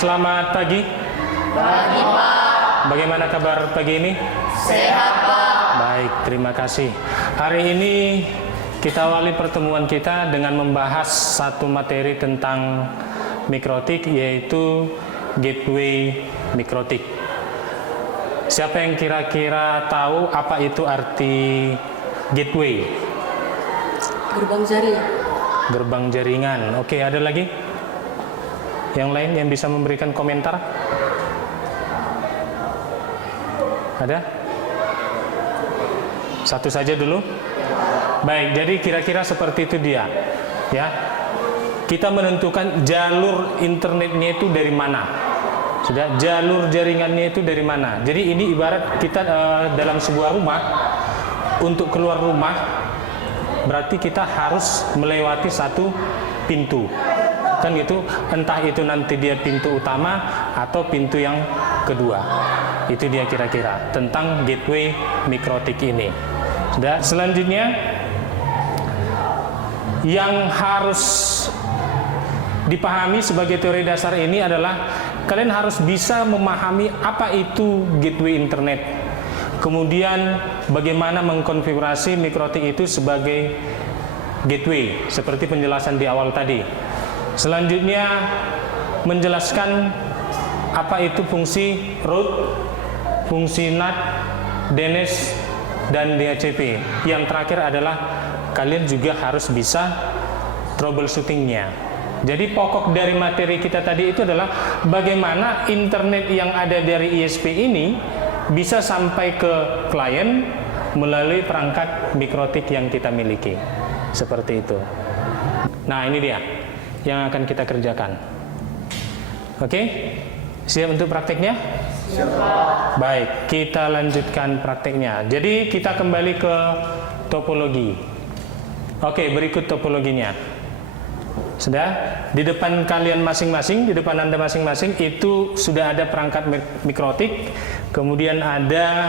selamat pagi. Pagi, Pak. Bagaimana kabar pagi ini? Sehat, Pak. Baik, terima kasih. Hari ini kita awali pertemuan kita dengan membahas satu materi tentang mikrotik, yaitu gateway mikrotik. Siapa yang kira-kira tahu apa itu arti gateway? Gerbang jaring. Gerbang jaringan. Oke, ada lagi? Yang lain yang bisa memberikan komentar? Ada? Satu saja dulu. Baik, jadi kira-kira seperti itu dia. Ya. Kita menentukan jalur internetnya itu dari mana. Sudah, jalur jaringannya itu dari mana. Jadi ini ibarat kita dalam sebuah rumah, untuk keluar rumah berarti kita harus melewati satu pintu. Kan gitu, entah itu nanti dia pintu utama atau pintu yang kedua. Itu dia kira-kira tentang gateway mikrotik ini. Sudah, selanjutnya yang harus dipahami sebagai teori dasar ini adalah kalian harus bisa memahami apa itu gateway internet. Kemudian bagaimana mengkonfigurasi mikrotik itu sebagai gateway seperti penjelasan di awal tadi. Selanjutnya menjelaskan apa itu fungsi root, fungsi NAT, DNS, dan DHCP. Yang terakhir adalah kalian juga harus bisa troubleshootingnya. Jadi pokok dari materi kita tadi itu adalah bagaimana internet yang ada dari ISP ini bisa sampai ke klien melalui perangkat mikrotik yang kita miliki. Seperti itu. Nah, ini dia yang akan kita kerjakan. Oke? Siap untuk prakteknya? Siap. Baik, kita lanjutkan prakteknya. Jadi kita kembali ke topologi. Oke, berikut topologinya. Sudah, di depan kalian masing-masing, di depan Anda masing-masing itu sudah ada perangkat mikrotik, kemudian ada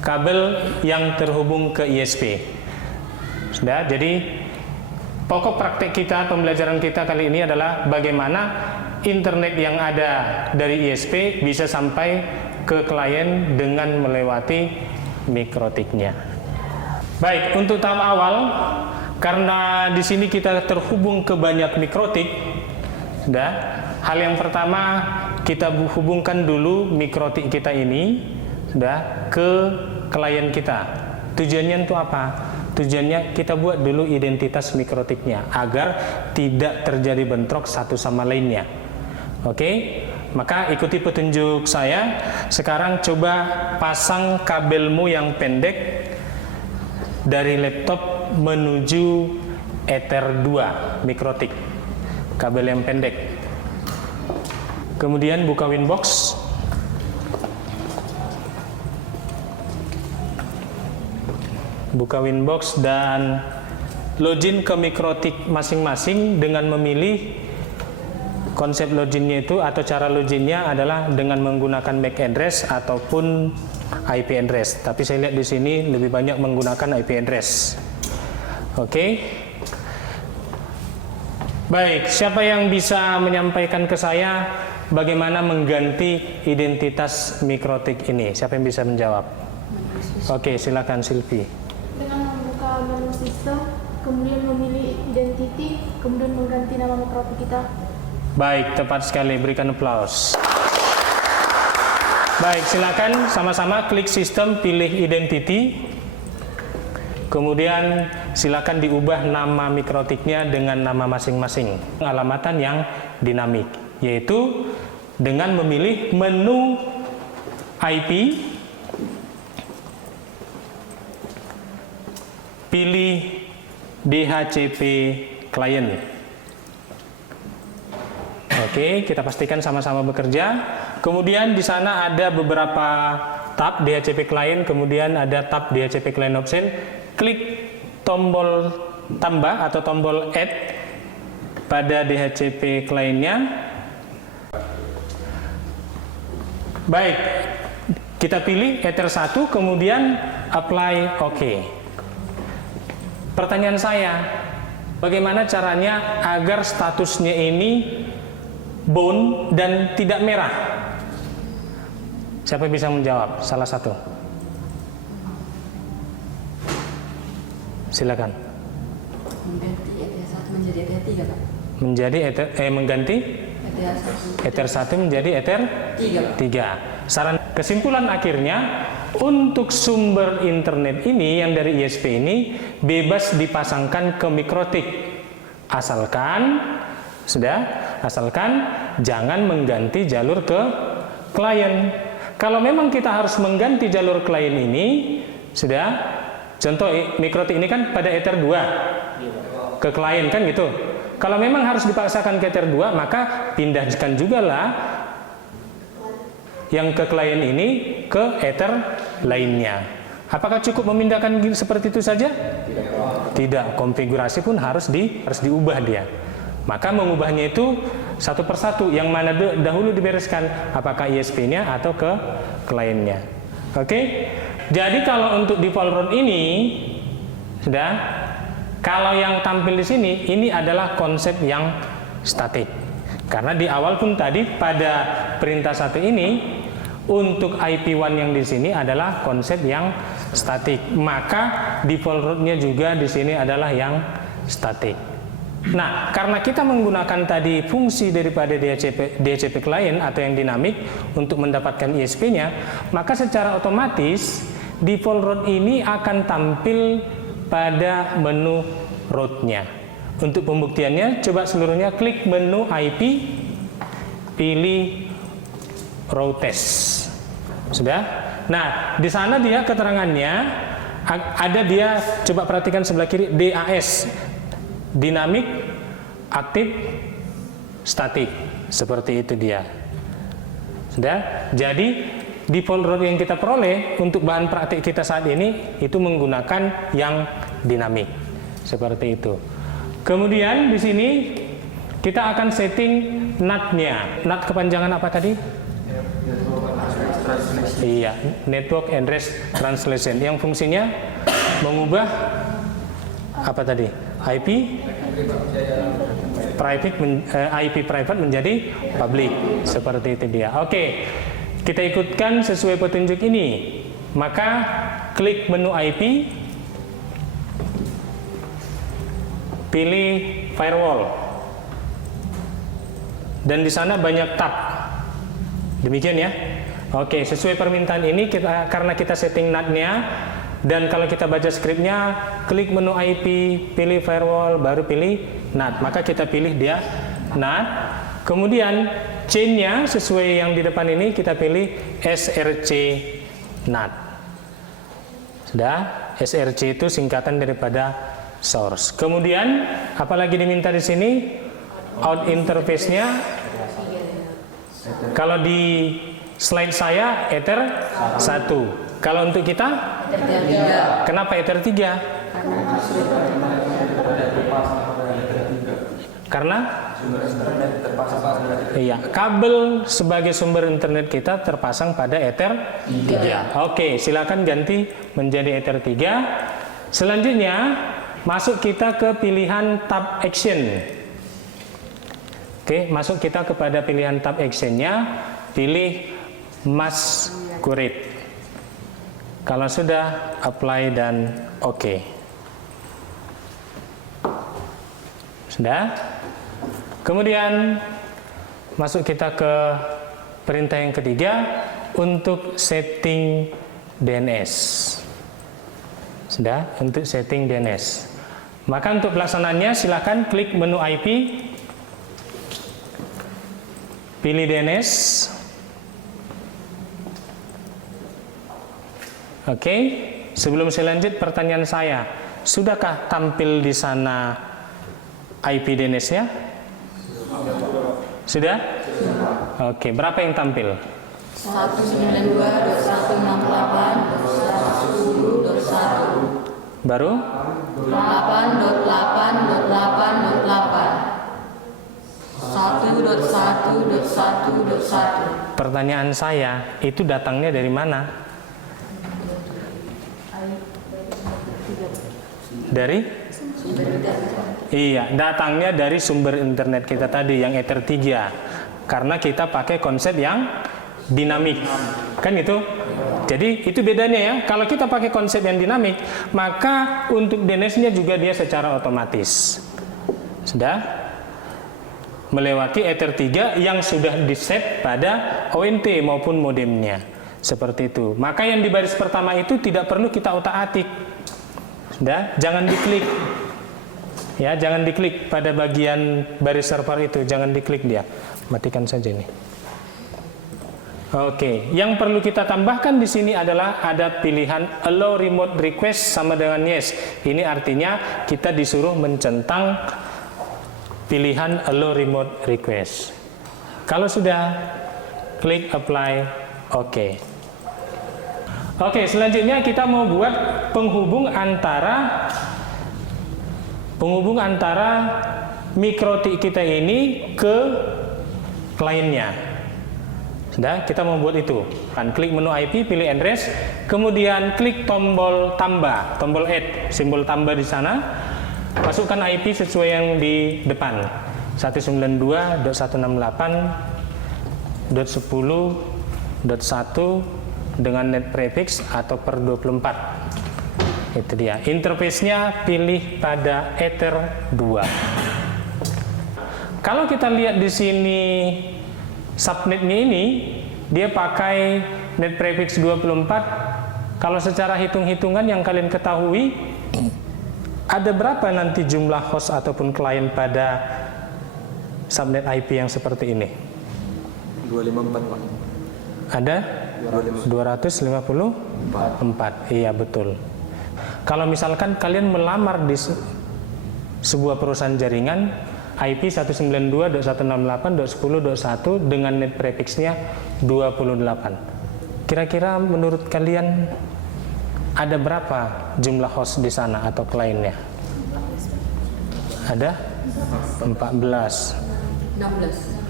kabel yang terhubung ke ISP. Sudah, jadi pokok praktek kita, pembelajaran kita kali ini adalah bagaimana internet yang ada dari ISP bisa sampai ke klien dengan melewati mikrotiknya. Baik, untuk tahap awal, karena di sini kita terhubung ke banyak mikrotik, sudah. Hal yang pertama, kita hubungkan dulu mikrotik kita ini, sudah, ke klien kita. Tujuannya untuk apa? Tujuannya kita buat dulu identitas mikrotiknya agar tidak terjadi bentrok satu sama lainnya. Oke, maka ikuti petunjuk saya. Sekarang coba pasang kabelmu yang pendek dari laptop menuju Ether 2 mikrotik, kabel yang pendek. Kemudian buka Winbox. Buka Winbox dan login ke mikrotik masing-masing dengan memilih konsep loginnya itu, atau cara loginnya adalah dengan menggunakan MAC address ataupun IP address. Tapi saya lihat di sini lebih banyak menggunakan IP address. Oke. Baik, siapa yang bisa menyampaikan ke saya bagaimana mengganti identitas mikrotik ini? Siapa yang bisa menjawab? Oke, silakan Silvi. Dengan membuka menu sistem, kemudian memilih identity, kemudian mengganti nama mikrotik kita. Baik, tepat sekali, berikan aplaus. Baik, silakan sama-sama klik sistem, pilih identity. Kemudian silakan diubah nama mikrotiknya dengan nama masing-masing. Pengalamatan yang dinamik, yaitu dengan memilih menu IP, pilih DHCP client. Oke, kita pastikan sama-sama bekerja. Kemudian di sana ada beberapa tab DHCP client, kemudian ada tab DHCP client option. Klik tombol tambah atau tombol add pada DHCP clientnya. Baik, kita pilih Ether 1, kemudian apply OK. Pertanyaan saya, bagaimana caranya agar statusnya ini bone dan tidak merah? Siapa bisa menjawab? Salah satu. Silakan. Mengganti ETH1 menjadi ETH3, Pak. Mengganti ETH1 menjadi ETH3. Saran kesimpulan akhirnya, untuk sumber internet ini yang dari ISP ini bebas dipasangkan ke mikrotik, asalkan jangan mengganti jalur ke klien. Kalau memang kita harus mengganti jalur klien ini, contoh mikrotik ini kan pada Ether 2 ke klien kan gitu. Kalau memang harus dipaksakan ke Ether 2, maka pindahkan juga lah yang ke klien ini ke Ether lainnya. Apakah cukup memindahkan seperti itu saja? Tidak, konfigurasi pun harus diubah dia. Maka mengubahnya itu satu persatu, yang mana dahulu dibereskan, apakah ISP-nya atau ke kliennya. Oke? Jadi kalau untuk default route ini, kalau yang tampil di sini, ini adalah konsep yang statik. Karena di awal pun tadi pada perintah satu ini, untuk IP1 yang di sini adalah konsep yang statik. Maka default route-nya juga di sini adalah yang statik. Nah, karena kita menggunakan tadi fungsi daripada DHCP client atau yang dinamik untuk mendapatkan ISP-nya, maka secara otomatis default route ini akan tampil pada menu route-nya. Untuk pembuktiannya, coba seluruhnya klik menu IP, pilih route test. Sudah? Nah, di sana dia keterangannya ada, dia coba perhatikan sebelah kiri, DAS, dinamik, aktif, statik, seperti itu dia. Sudah? Jadi default route yang kita peroleh untuk bahan praktik kita saat ini itu menggunakan yang dinamik, seperti itu. Kemudian di sini kita akan setting NAT-nya. NAT kepanjangan apa tadi? Iya, Network Address Translation, yang fungsinya mengubah apa tadi? IP private menjadi public, seperti itu dia. Oke, kita ikutkan sesuai petunjuk ini. Maka klik menu IP, pilih firewall, dan di sana banyak tab. Demikian ya. Oke, sesuai permintaan ini karena kita setting NAT-nya, dan kalau kita baca skripnya, klik menu IP, pilih firewall, baru pilih NAT. Maka kita pilih dia NAT. Kemudian chain-nya sesuai yang di depan ini kita pilih SRC NAT. Sudah? SRC itu singkatan daripada source. Kemudian apalagi diminta di sini? Out interface-nya. Kalau di slide saya Ether 1. Kalau untuk kita? Ether 3. Kenapa Ether 3? Karena iya, kabel sebagai sumber internet kita terpasang pada Ether 3. Oke, silakan ganti menjadi Ether 3. Selanjutnya masuk kita ke pilihan tab action. Oke, masuk kita kepada pilihan tab action-nya, pilih masquerade. Kalau sudah, apply dan oke. Sudah? Kemudian masuk kita ke perintah yang ketiga untuk setting DNS. Sudah? Untuk setting DNS. Maka untuk pelaksanaannya silakan klik menu IP, pilih DNS. Oke, sebelum saya lanjut, pertanyaan saya, sudahkah tampil di sana IP DNS-nya? Sudah? Oke, berapa yang tampil? 192.168.1.1. Baru? 8.8.8.8. 1.1.1.1. Pertanyaan saya, itu datangnya dari mana? Dari? Iya, datangnya dari sumber internet kita tadi yang Ether 3. karena kita pakai konsep yang dinamik, kan itu. Jadi itu bedanya ya. Kalau kita pakai konsep yang dinamik, maka untuk DNS-nya juga dia secara otomatis sudah melewati Ether 3 yang sudah di-set pada ONT maupun modemnya. Seperti itu. Maka yang di baris pertama itu tidak perlu kita otak-atik. Sudah, jangan diklik. Ya, jangan diklik pada bagian baris server itu, jangan diklik dia. Matikan saja ini. Oke, yang perlu kita tambahkan di sini adalah ada pilihan allow remote request sama dengan yes. Ini artinya kita disuruh mencentang pilihan allow remote request. Kalau sudah, klik apply, oke. Oke, selanjutnya kita mau buat penghubung antara mikrotik kita ini ke kliennya. Sudah, kita membuat itu. Kan klik menu IP, pilih address, kemudian klik tombol tambah, tombol add, simbol tambah di sana. Masukkan IP sesuai yang di depan. 192.168.10.1 dengan net prefix atau per 24. Itu dia. Interface-nya pilih pada Ether 2. Kalau kita lihat di sini subnetnya ini, dia pakai net prefix 24. Kalau secara hitung-hitungan yang kalian ketahui, ada berapa nanti jumlah host ataupun klien pada subnet IP yang seperti ini? 254, Pak. Ada 254. Iya, betul. Kalau misalkan kalian melamar di sebuah perusahaan jaringan IP 192.168.10.1 dengan net prefix-nya 28. Kira-kira menurut kalian ada berapa jumlah host di sana atau kliennya? Ada 14.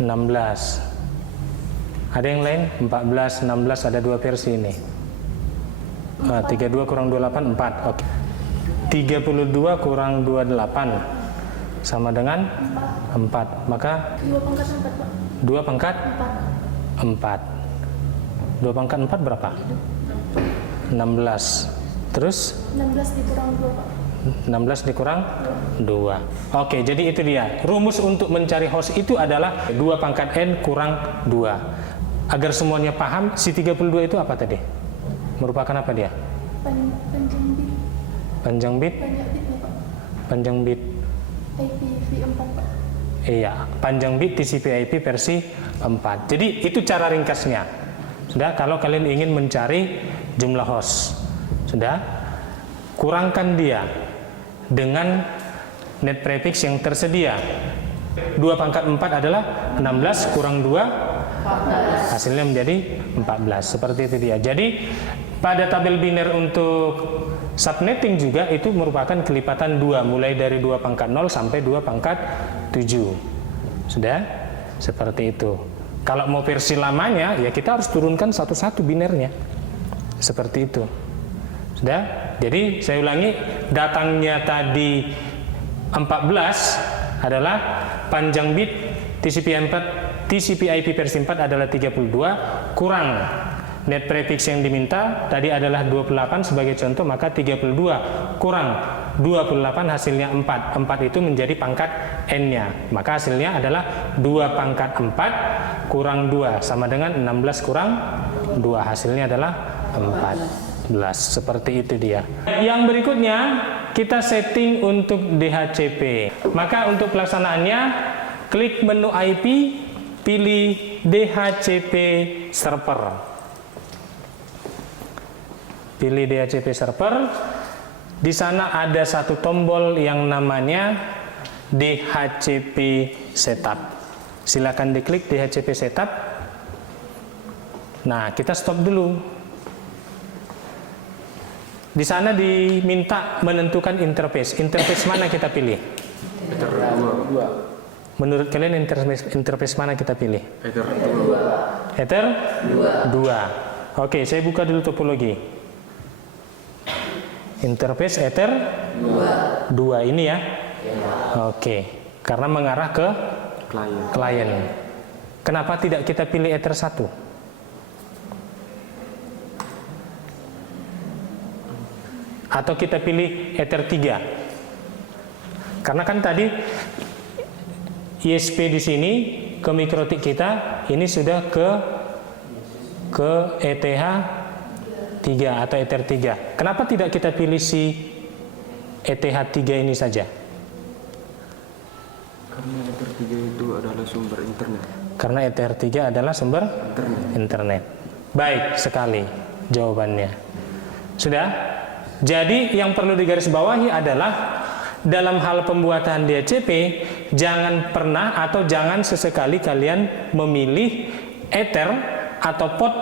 16. Ada yang lain? 14, 16, ada dua versi ini. 32 kurang 28, 4. Oke. 32 kurang 28 sama dengan 4. Maka 2 pangkat 4, Pak. 2 pangkat 4. 2 pangkat 4 berapa? 16. Terus 16 dikurang 2, Pak. 16 dikurang 2. Oke, jadi itu dia. Rumus untuk mencari host itu adalah 2 pangkat N kurang 2. Agar semuanya paham, si 32 itu apa tadi? Merupakan apa dia? Panjang bit. Panjang bit? Banyak bitnya, Pak. Panjang bit. IPv4, Pak. Iya, panjang bit TCP/IP versi 4. Jadi itu cara ringkasnya. Sudah, kalau kalian ingin mencari jumlah host, sudah, kurangkan dia dengan net prefix yang tersedia. 2 pangkat 4 adalah 16 kurang 2, hasilnya menjadi 14. Seperti itu dia. Jadi pada tabel biner untuk subnetting juga itu merupakan kelipatan 2, mulai dari 2 pangkat 0 sampai 2 pangkat 7. Sudah? Seperti itu. Kalau mau versi lamanya, ya kita harus turunkan satu-satu binernya. Seperti itu. Sudah? Jadi saya ulangi, datangnya tadi 14 adalah panjang bit TCP/IP versi 4 adalah 32 kurang net prefix yang diminta tadi adalah 28 sebagai contoh, maka 32 kurang 28 hasilnya 4. 4 itu menjadi pangkat N-nya. Maka hasilnya adalah 2 pangkat 4 kurang 2 sama dengan 16 kurang 2. Hasilnya adalah 14. Seperti itu dia. Yang berikutnya kita setting untuk DHCP. Maka untuk pelaksanaannya klik menu IP, pilih DHCP server. Pilih DHCP server. Di sana ada satu tombol yang namanya DHCP setup. Silakan diklik DHCP setup. Nah, kita stop dulu. Di sana diminta menentukan interface. Interface mana kita pilih? Ether 2. Menurut kalian interface mana kita pilih? Ether 2. Ether 2. Oke, saya buka dulu topologi. Interface Ether 2 ini ya. Oke, karena mengarah ke klien. Kenapa tidak kita pilih Ether 1? Atau kita pilih Ether 3? Karena kan tadi ISP di sini ke mikrotik kita ini sudah ke ETH 3 atau Ether 3. Kenapa tidak kita pilih si ETH 3 ini saja? Karena Ether 3 itu adalah sumber internet. Karena Ether 3 adalah sumber internet. Baik sekali jawabannya. Sudah? Jadi yang perlu digarisbawahi adalah dalam hal pembuatan DHCP, jangan pernah atau jangan sesekali kalian memilih Ether atau port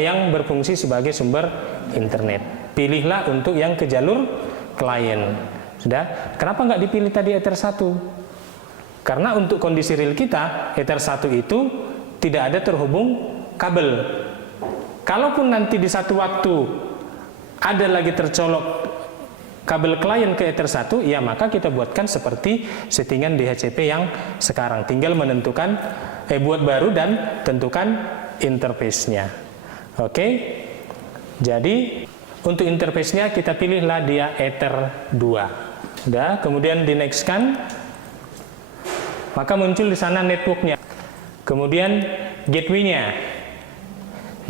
yang berfungsi sebagai sumber internet. Pilihlah untuk yang ke jalur klien. Sudah? Kenapa nggak dipilih tadi Ether 1? Karena untuk kondisi real kita, Ether 1 itu tidak ada terhubung kabel. Kalaupun nanti di satu waktu ada lagi tercolok kabel klien ke Ether 1, ya maka kita buatkan seperti settingan DHCP yang sekarang. Tinggal menentukan, buat baru dan tentukan interface-nya. Oke? Jadi, untuk interface-nya kita pilihlah dia Ether 2. Sudah, kemudian di next-kan. Maka muncul di sana networknya. Kemudian gateway-nya.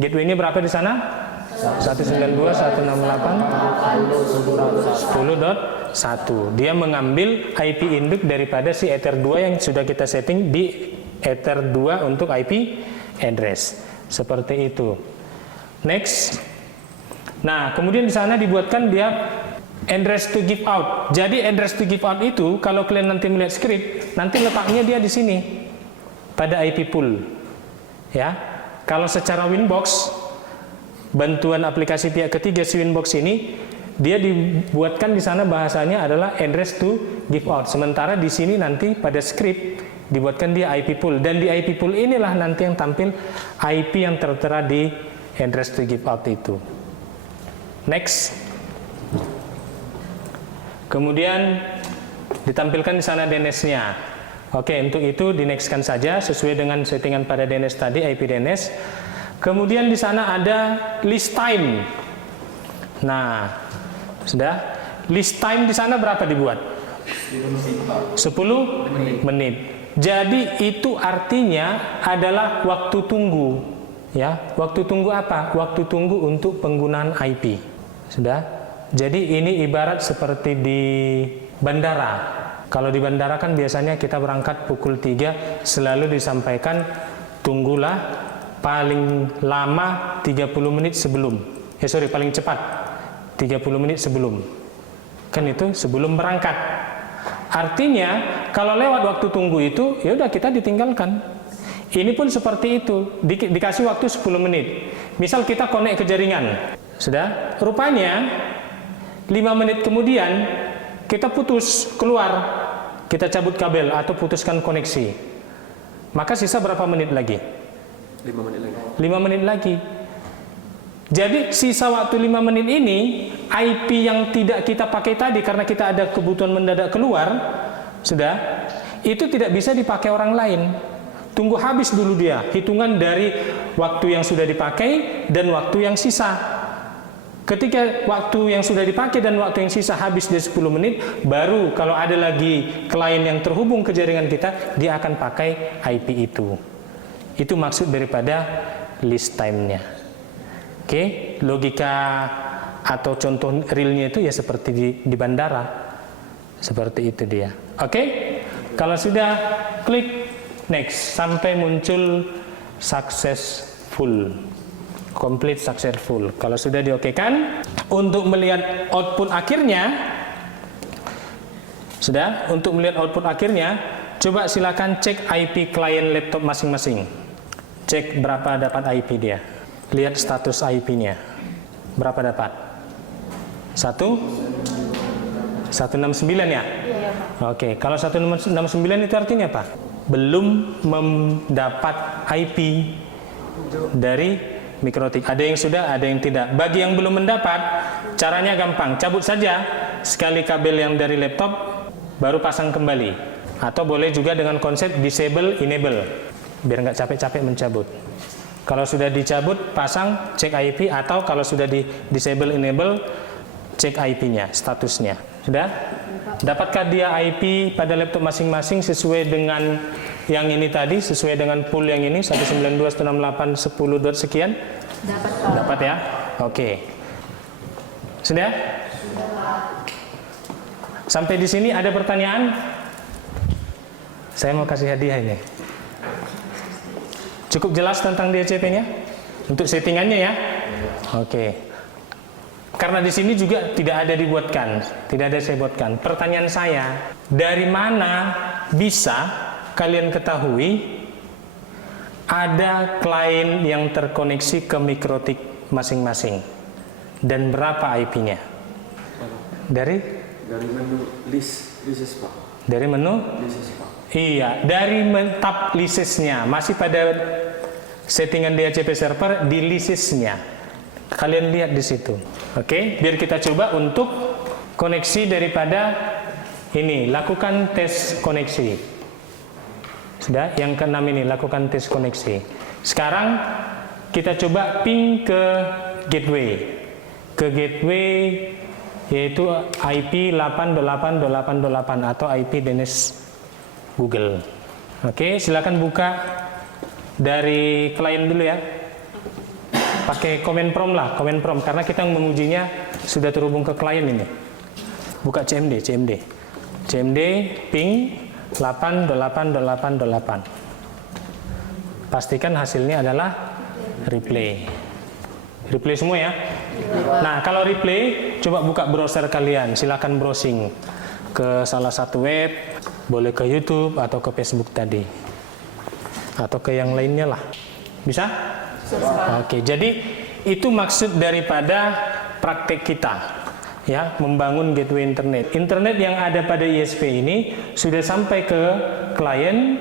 Gateway-nya berapa di sana? 192.168.10.1. Dia mengambil IP induk daripada si Ether 2 yang sudah kita setting di Ether 2 untuk IP address. Seperti itu. Next. Nah, kemudian di sana dibuatkan dia address to give out. Jadi address to give out itu kalau kalian nanti melihat script, nanti letaknya dia di sini pada IP pool. Ya. Kalau secara Winbox, bantuan aplikasi pihak ketiga si Winbox ini, dia dibuatkan di sana bahasanya adalah address to give out. Sementara di sini nanti pada script dibuatkan dia IP pool, dan di IP pool inilah nanti yang tampil IP yang tertera di address to give out itu. Next. Kemudian ditampilkan di sana DNS-nya. Oke, untuk itu di next-kan saja sesuai dengan settingan pada DNS tadi, IP DNS. Kemudian di sana ada list time. Nah, sudah. List time di sana berapa dibuat? 10 menit. Jadi itu artinya adalah waktu tunggu. Ya, waktu tunggu apa? Waktu tunggu untuk penggunaan IP. Sudah? Jadi ini ibarat seperti di bandara. Kalau di bandara kan biasanya kita berangkat pukul 3, selalu disampaikan tunggulah paling lama 30 menit sebelum. Paling cepat 30 menit sebelum. Kan itu sebelum berangkat. Artinya kalau lewat waktu tunggu itu, ya udah kita ditinggalkan. Ini pun seperti itu, dikasih waktu 10 menit. Misal kita connect ke jaringan. Sudah? Rupanya 5 menit kemudian kita putus, keluar, kita cabut kabel atau putuskan koneksi. Maka sisa berapa menit lagi? 5 menit lagi. 5 menit lagi. Jadi sisa waktu 5 menit ini, IP yang tidak kita pakai tadi karena kita ada kebutuhan mendadak keluar, sudah, itu tidak bisa dipakai orang lain. Tunggu habis dulu dia, hitungan dari waktu yang sudah dipakai dan waktu yang sisa. Ketika waktu yang sudah dipakai dan waktu yang sisa habis di 10 menit, baru kalau ada lagi klien yang terhubung ke jaringan kita, dia akan pakai IP itu. Itu maksud daripada list time-nya. Oke, logika atau contoh realnya itu ya seperti di bandara. Seperti itu dia. Oke, kalau sudah klik next sampai muncul successful. Complete successful. Kalau sudah diokekan, untuk melihat output akhirnya, untuk melihat output akhirnya, coba silakan cek IP klien laptop masing-masing. Cek berapa dapat IP dia. Lihat status IP-nya. Berapa dapat? 169 ya? Iya, Pak. Oke, kalau 169 itu artinya apa? Belum mendapat IP dari mikrotik. Ada yang sudah, ada yang tidak. Bagi yang belum mendapat, caranya gampang. Cabut saja sekali kabel yang dari laptop, baru pasang kembali. Atau boleh juga dengan konsep disable, enable. biar nggak capek-capek mencabut. Kalau sudah dicabut, pasang, cek IP, atau kalau sudah di disable enable, cek IP-nya, statusnya. Sudah? Dapatkah dia IP pada laptop masing-masing sesuai dengan yang ini tadi, sesuai dengan pool yang ini 192.168.10. sekian? Dapat Pak. Dapat ya? Oke. Sudah? Sampai di sini ada pertanyaan? Saya mau kasih hadiah ini. Cukup jelas tentang DHCP-nya? Untuk settingannya ya? Oke. Karena di sini juga tidak ada dibuatkan, tidak ada saya buatkan. Pertanyaan saya, dari mana bisa kalian ketahui ada klien yang terkoneksi ke mikrotik masing-masing dan berapa IP-nya? Dari menu list Pak. Dari menu? List Pak. Iya, dari tab listnya masih pada settingan DHCP server di listnya. Kalian lihat di situ. Oke, biar kita coba untuk koneksi daripada ini, lakukan tes koneksi. Sudah, yang keenam ini lakukan tes koneksi. Sekarang kita coba ping ke gateway. Ke gateway yaitu IP 88.8.8.8 atau IP DNS Google. Oke, silakan buka dari klien dulu ya. Pakai command prompt lah, command prompt, karena kita mengujinya sudah terhubung ke klien ini. Buka CMD ping 88.8.8. Pastikan hasilnya adalah replay semua ya. Nah, kalau replay, coba buka browser kalian, silakan browsing ke salah satu web, boleh ke YouTube atau ke Facebook tadi, atau ke yang lainnya lah. Bisa? Oke, jadi itu maksud daripada praktek kita, ya, membangun gateway internet. Internet yang ada pada ISP ini sudah sampai ke klien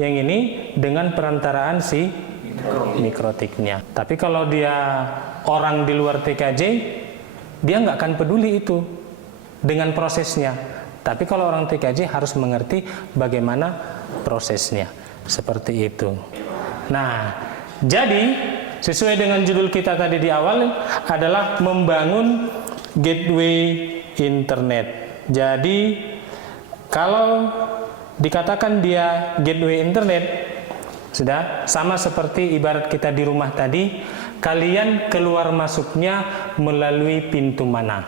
yang ini dengan perantaraan si mikrotiknya. Tapi kalau dia orang di luar TKJ, dia nggak akan peduli itu dengan prosesnya. Tapi kalau orang TKJ harus mengerti bagaimana prosesnya. Seperti itu. Nah, jadi sesuai dengan judul kita tadi di awal adalah membangun gateway internet. Jadi kalau dikatakan dia gateway internet, sudah sama seperti ibarat kita di rumah tadi, kalian keluar masuknya melalui pintu mana?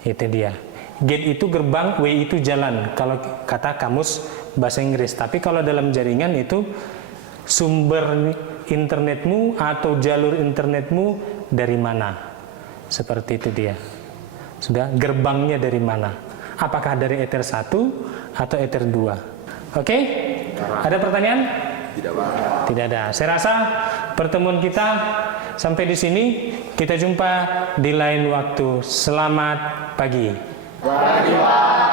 Itu dia. Gate itu gerbang, way itu jalan kalau kata kamus bahasa Inggris. Tapi kalau dalam jaringan itu sumber internetmu atau jalur internetmu dari mana? Seperti itu dia. Sudah, gerbangnya dari mana? Apakah dari Ether 1 atau Ether 2? Oke? Ada pertanyaan? Tidak Pak. Tidak ada. Saya rasa pertemuan kita sampai di sini. Kita jumpa di lain waktu. Selamat pagi. Pagi Pak.